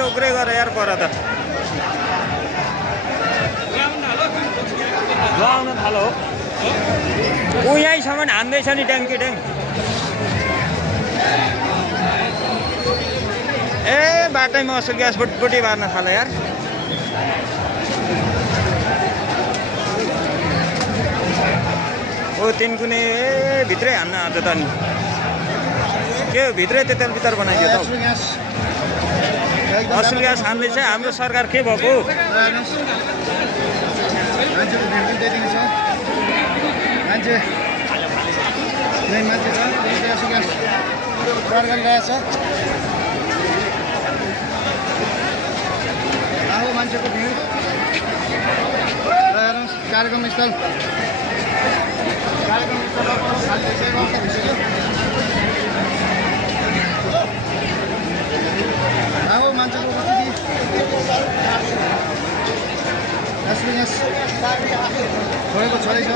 यहाँनिर उग्रै गर यार पर त आउन थालो ऊ यहीँसम्म हान्दैछ नि ट्याङ्की ट्याङ ए बाटैमा असुल ग्यास बुटबुटी बार्न थाल्यो यार ओ तिन कुनै भित्रै हान्न आज त नि के हो भित्रै त्यताल भित्र बनाइदियो त असुल ग्यास हान्दैछ हाम्रो सरकार के भएको मान्छे अब मान्छेको भिड कार्यक्रम स्थल अब मान्छेको उपस्थिति छोडेको छोडेछ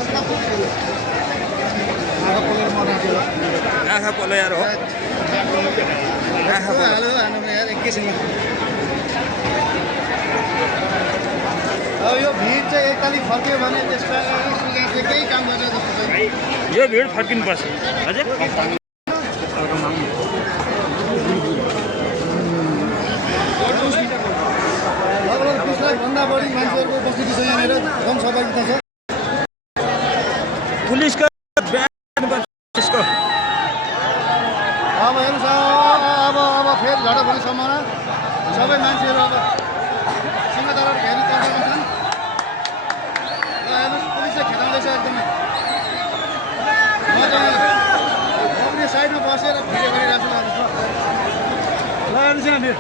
आँखा पोलो यार हो आँखा पोलो हालो हाल्नु यार एकैछिनमा अब यो भिड चाहिँ एकताली फर्क्यो भने त्यसमा केही काम गरेर जस्तो छैन यो भिड फर्किनुपर्छ हजुर भन्दा बढी मान्छेहरूको उपस्थिति छ यहाँनिर एकदम सहभागिता छ पुलिसको अब हेर्नुहोस् अब फेरि झडा भन्ने सम्भावना सबै मान्छेहरू अब सिंहदरबार घेरी चर्चामा छन् र हेर्नुहोस् पुलिसले खेदाउँदैछ एकदमै मजाले अपने साइडमा बसेर भिडियो गरिरहेको छु ल हेर्नुहोस् यहाँ भिड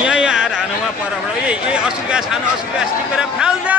यहीँ आएर हानु उहाँ परबाट ए असुल ग्यास खानु असुल ग्यास टिपेर फाल्दा